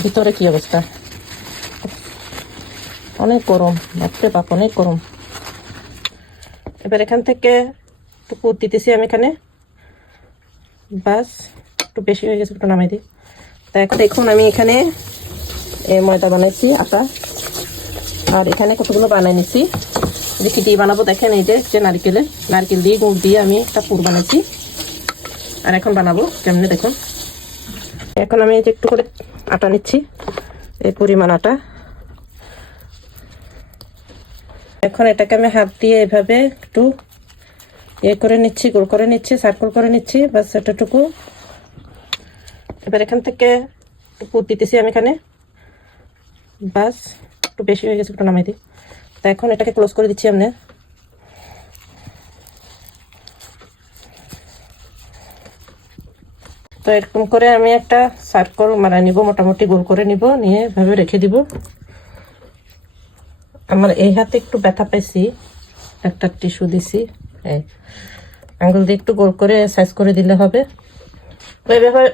ভিতরে কি অবস্থা, অনেক গরম, বাপরে বাপ অনেক গরম। এবার এখান থেকে একটু পুর দিতেছি আমি এখানে, বাস একটু বেশি হয়ে গেছে, একটু নামাই দিই। তা এখন দেখুন আমি এখানে ময়দা বানাইছি, আটা, আর এখানে কতগুলো বানাই নিছি। দেখি দিয়ে বানাবো, দেখেন এই যে নারকেল দিয়ে গুড় দিয়ে আমি একটা পুর বানাইছি। আর এখন বানাবো কেমনে দেখুন। এখন আমি এই যে একটু করে আটা নিচ্ছি, এই পরিমাণ আটা। এখন এটাকে আমি হাত দিয়ে এভাবে একটু করে নিচ্ছি, গোল করে নিচ্ছি, সার্কেল করে নিচ্ছি, বাস এতটুকু। এবার এখান থেকে একটু পুর দিতেছি আমি এখানে, বাস একটু বেশি হয়ে গেছে, একটু নামাই দিই। তা এখন এটাকে ক্লোজ করে দিচ্ছি আমি। তো এরকম করে আমি একটা সার্কেল মারাই নিব, মোটামুটি গোল করে নিব, নিয়ে এভাবে রেখে দিব। আমার এই হাতে একটু ব্যথা পাইছি, একটা টিস্যু দিছি, আঙুল দিয়ে একটু গোল করে সাইজ করে দিলে হবে। তো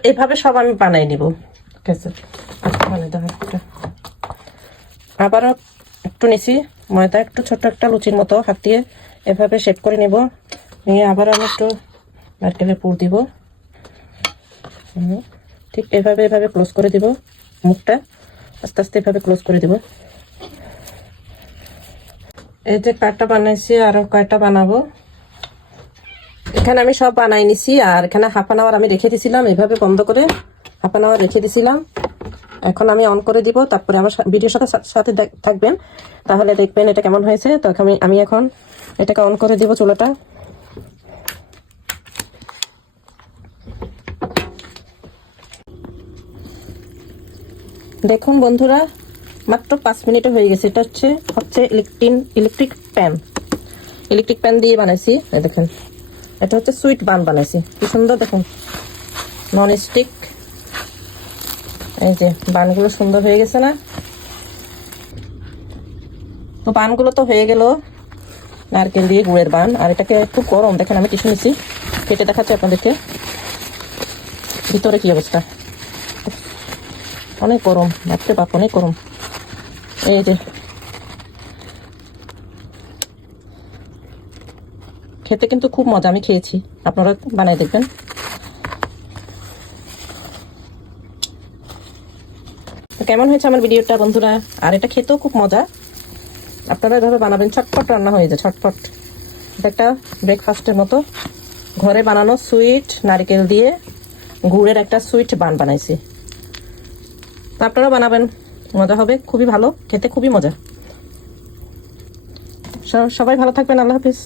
এইভাবে সব আমি বানাই নিব, ঠিক আছে। বানাই দেবো একটা, আবারও একটু নিছি ময়দা, একটু ছোট একটা লুচির মতো হাত দিয়ে এভাবে শেপ করে নিব, নিয়ে আবার আমি একটু নারকেলের পুর দিব, ঠিক এভাবে ক্লোজ করে দিব মুখটা, আস্তে আস্তে এভাবে ক্লোজ করে দিব। এই যে কয়টা বানাইছি, আরো কয়টা বানাবো। এখানে আমি সব বানাই নিছি, আর এখানে হাফ অ্যান আওয়ার আমি রেখে দিছিলাম, এভাবে বন্ধ করে হাফ অ্যান আওয়ার রেখে দিছিলাম। এখন আমি অন করে দিব, তারপরে আমার ভিডিওর সাথে থাকবেন, তাহলে দেখবেন এটা কেমন হয়েছে। তো আমি এখন এটাকে অন করে দিব চুলাটা। দেখুন বন্ধুরা, মাত্র 5 মিনিটে হয়ে গেছে। এটা হচ্ছে ইলেকট্রিক প্যান দিয়ে বানাইছি। দেখেন এটা হচ্ছে সুইট বান বানাইছি, কি সুন্দর দেখুন, নন স্টিক। এই যে বানগুলো সুন্দর হয়ে গেছে না? তো বানগুলো তো হয়ে গেল, নারকেল দিয়ে গুড়ের বান। আর এটাকে খুব গরম, দেখেন আমি টিস্যু নিচ্ছি, কেটে দেখাচ্ছি আপনাদেরকে ভিতরে কি অবস্থা, অনেক গরম, বাপরে বাপ অনেক গরম। এই যে খেতে কিন্তু খুব মজা, আমি খেয়েছি, আপনারা বানাই দেখবেন। কেমন হয়েছে আমার ভিডিওটা বন্ধুরা? আর এটা খেতেও খুব মজা, আপনারা এভাবে বানাবেন, ছটপট রান্না হয়ে যায়, ছটপট। এটা একটা ব্রেকফাস্টের মতো ঘরে বানানো সুইট নারকেল দিয়ে গুড়ের একটা সুইট বান বানাইছি। আপনারা বানাবেন, মজা হবে, খুবই ভালো খেতে, খুবই মজা। সবাই ভালো থাকবেন, আল্লাহ হাফিজ।